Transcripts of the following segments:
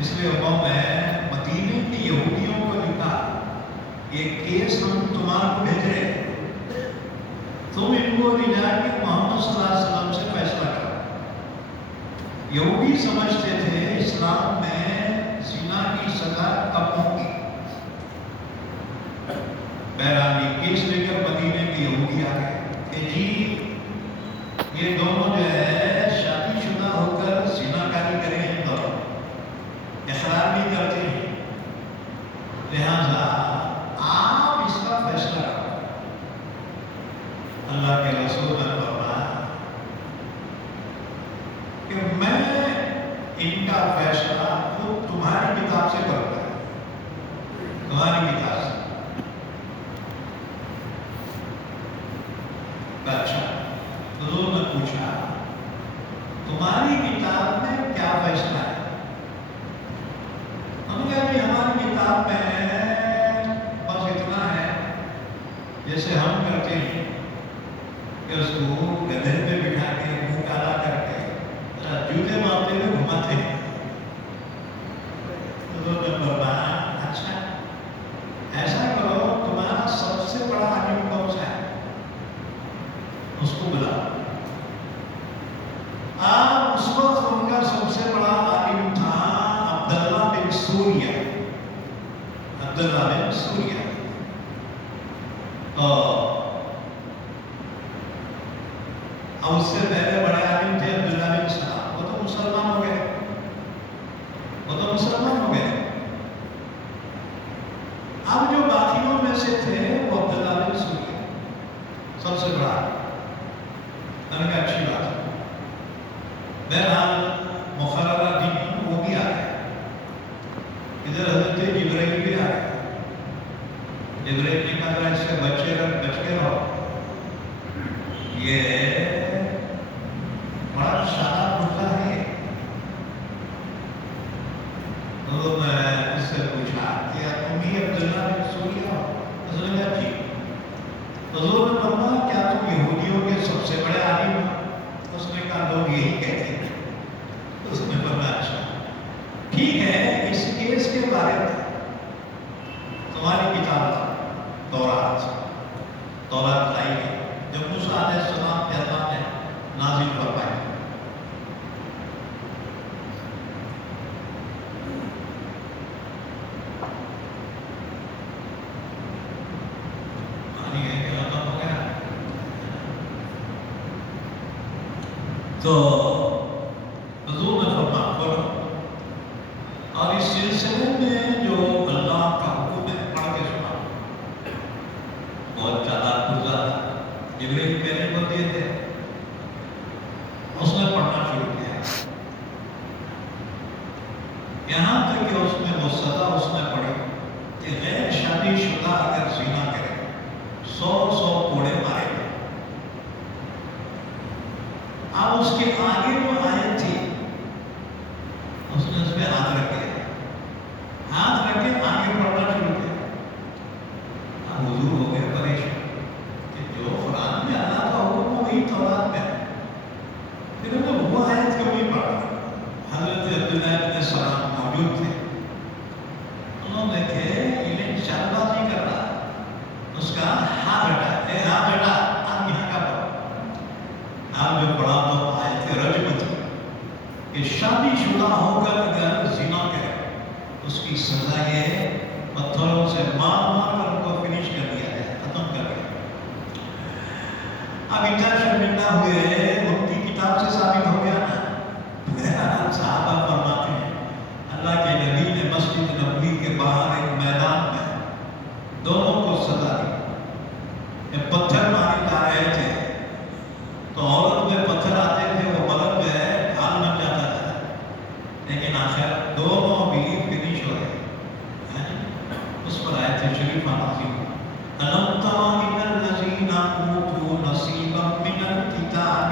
اس لیے انہوں نے مدینے کی یہودیوں کو لکھا یہ کیس ہم تمہارے کو بھیج رہے ہیں، تم ان کو لے جا کے محمد صلی اللہ علیہ وسلم سے فیصلہ کرو۔ یہودی سمجھتے تھے اسلام میں زنا کی سزا کم ہوگی۔ بہرحال یہ کیس لے کر مدینے کے یہودی آ گئے کہ جی یہ دونوں جو ہے شادی شدہ ہو کر زنا کاری کریں ہیں، دونوں اقرار بھی کرتے ہیں، لہذا آپ اس کا فیصلہ کرو۔ اللہ کے رسول نے فرمایا کہ میں ان کا فیصلہ خود تمہاری کتاب سے کروں گا، تمہاری کتاب سے۔ اچھا، حضور نے پوچھا تمہاری کتاب میں کیا فیصلہ ہے؟ ہم نے کہا کہ ہماری کتاب میں بس اتنا ہے جیسے ہم کرتے ہیں کہ اس کو گدھے پہ بٹھا کے منہ کالا کر کے جوتے مارتے ہوئے گھماتے ہیں۔ حضور نے فرمایا اچھا ایسا کرو، تمہارا سب سے بڑا عالم کون سا ہے؟ اس کو بلاؤ۔ آپ اس وقت ان کا سب سے بڑا عالم تھا عبداللہ بن سوریہ، عبداللہ بن سوریہ، اور اس سے پہلے بڑے عالم تھے عبداللہ بن سلام، وہ تو مسلمان ہو گئے، وہ تو مسلمان ہو گئے۔ اب جو باقیوں میں سے تھے وہ عبداللہ بن سوریہ سب سے بڑا، میں نے کہا اچھی بات ہے۔ بہرحال مقررہ دن وہ بھی آ گئے، ادھر حضرت جبرائیل بھی آ گئے۔ جبرائیل نے کہا اس سے بچ کے رہو، یہ بڑا شاداب مطلع ہے۔ حضور نے اس سے پوچھا کہ تم ہی عبداللہ بن سوریہ ہو؟ اس نے کہا جی۔ حضور نے فرمایا کیا تم یہودیوں کے سب سے بڑے عالم ہو؟ اس نے کہا لوگ یہی کہتے ہیں۔ اس نے فرمایا اچھا ٹھیک ہے، اس کیس کے بارے میں تمہاری کتاب تورات لائی گئی جو موسیٰ علیہ السلام کے اللہ نے نازل فرمائی۔ تو حضور نے فرمایا پڑھو، اور اس سلسلے میں جو اللہ کا حکم ہے پڑھ کے سنا۔ بہت زیادہ گزارا جبرائیل کہنے کو دیے تھے، اس نے پڑھنا شروع کیا، یہاں تک کہ اس میں وہ سزا اس نے پڑھی کہ غیر شادی شدہ اگر زنا کرے 100 کوڑے مارے گئے۔ اب اس کے آگے جو آیت تھی اس نے اس پہ ہاتھ رکھ کے آگے پڑھنا شروع کیا۔ اب حضور ہو گئے پریشان کہ جو قرآن میں اللہ کا حکم وہی تورات میں ہے، پھر انہوں نے وہ آیت کیوں نہیں پڑھا؟ حضرت عبداللہ بن سلام موجود تھے، انہوں نے دیکھے انہیں چال بازی کر رہا، اس کا ہاتھ ہٹا، ہاتھ ہٹا، آپ یہاں کا پڑھو۔ آپ جو پڑھا تو آیت رجم تھی کہ شادی شدہ ہو کر اگر زنا کرے اس کی سزا یہ ہے پتھروں سے مار مار کر ان کو فنش کر دیا ہے، ختم کر دیا۔ اب اتنا شرمندہ ہوئے، ان کی کتاب سے ثابت ہو گیا نا۔ صحابہ فرماتے ہیں اللہ کے نبی نے مسجد نبوی کے باہر ایک میدان میں دونوں کو سزا دی۔ جب پتھر مارے جا رہے تھے تو عورت میں پتھر آتے تھے، وہ بدن میں ڈھال بن جاتا تھا، لیکن آخر دونوں بھی فنش ہو گئے۔ اس پر آیت شریفہ نازل ہوئی، أَلَمْ تَرَ إِلَى الَّذِينَ أُوتُوا نَصِيبًا مِنَ الْكِتَابِ،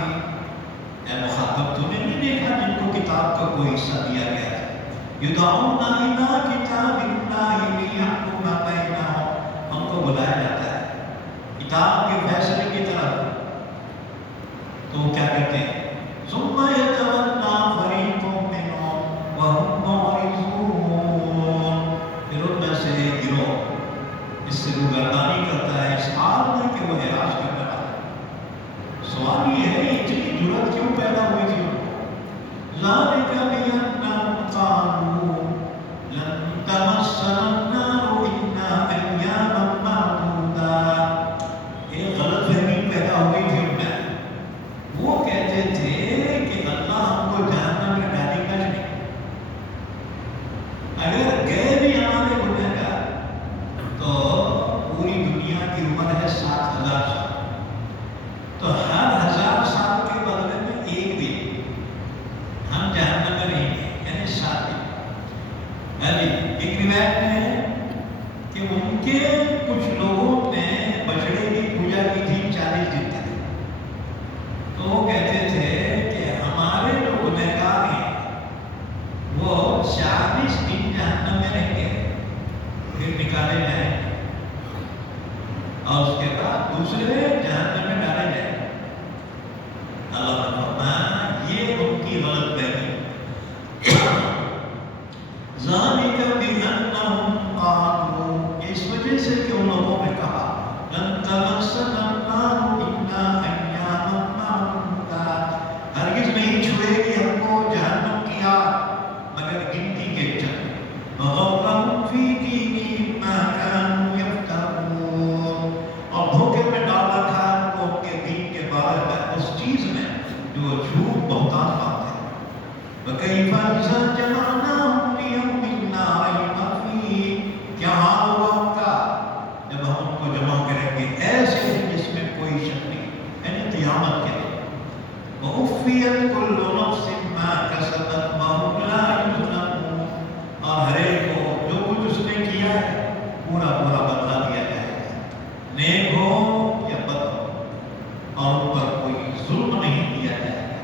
اے مخاطب تو نے نہیں دیکھا جن کو کتاب کا کوئی حصہ دیا گیا ہے، يُدْعَوْنَ إِلَىٰ كِتَابِ اللَّهِ لِيَحْكُمَ بَيْنَهُمْ، ہم کو بلایا جاتا ہے کتاب کے فیصلے کی طرف، تو وہ کیا کہتے ہیں ثُمَّ يَتَوَلَّىٰ فَرِيقٌ مِّنْهُمْ وَهُمْ مُعْرِضُونَ، ایک روایت میں ہے کہ ان کے کچھ لوگوں نے بچڑے کی پوجا کی تھی 40 دن تک. تو وہ کہتے تھے کہ ہمارے جو گنہگار ہیں وہ 40 دن جہنم میں رہیں گے، پھر نکالے جائیں گے اور اس کے بعد دوسرے جہنم میں ڈالے جائیں گے. اللہ نے فرمایا یہ ان کی غلط فہمی. ذالک بأنہم قالوا، اس وجہ سے کہ ان لوگوں نے کہا لن تمسنا النار الا ایاما معدودات، ہرگز نہیں چھوئے گی ہم کو جہنم کی آگ مگر گنتی کے چند. وغرہم فی دینہم ما کانوا یفترون، اور دھوکے میں ڈال رکھا ان کو ان کے دین کے بارے میں اس چیز میں جو جھوٹ بہتان بات ہے. وَكَيْفَ إِذَا جَمَعْنَاهُمْ لِيَوْمٍ لَا رَيْبَ فِيهِ، کیا حال ہوگا ان کا جب ہم ان کو جمع کریں گے ایسے دن جس میں کوئی شک نہیں، یعنی قیامت کے دن. وَأُوفِّيَتْ كُلُّ نَفْسٍ مَا كَسَبَتْ وَهُمْ لَا يُظْلَمُونَ، اور ہر ایک کو جو کچھ اس نے کیا ہے پورا پورا بدلہ دیا جائے گا، نیک ہو یا بد ہو، اور ان پر کوئی ظلم نہیں کیا جائے گا،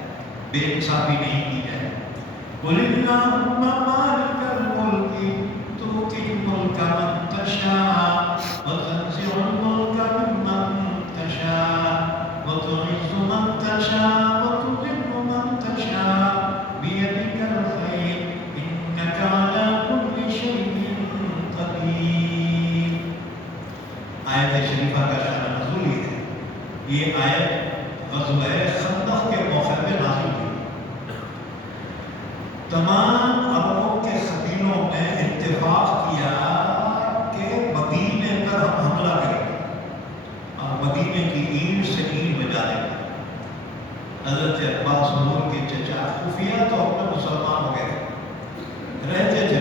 بے انصافی نہیں کی جائے گی. قُلِ اللَّهُمَّ مَالِكَ الْمُلْكِ تُؤْتِي الْمُلْكَ مَن تَشَاءُ وَتَنزِعُ الْمُلْكَ مِمَّن تَشَاءُ وَتُعِزُّ مَن تَشَاءُ وَتُذِلُّ مَن تَشَاءُ بِيَدِكَ الْخَيْرُ إِنَّكَ عَلَىٰ كُلِّ شَيْءٍ قَدِيرٌ. آیت شریفہ کا شان نزول یہ ہے. یہ آیت غزوہ خندق کے موقع پہ نازل ہوئی. تمام عربوں کے قبیلوں نے اتفاق کیا کہ مدینے پر ہم حملہ کریں گے اور مدینے کی اینٹ سے اینٹ بجا دیں گے. حضرت عباس حضور کے چچا خفیہ طور پر مسلمان ہو گئے.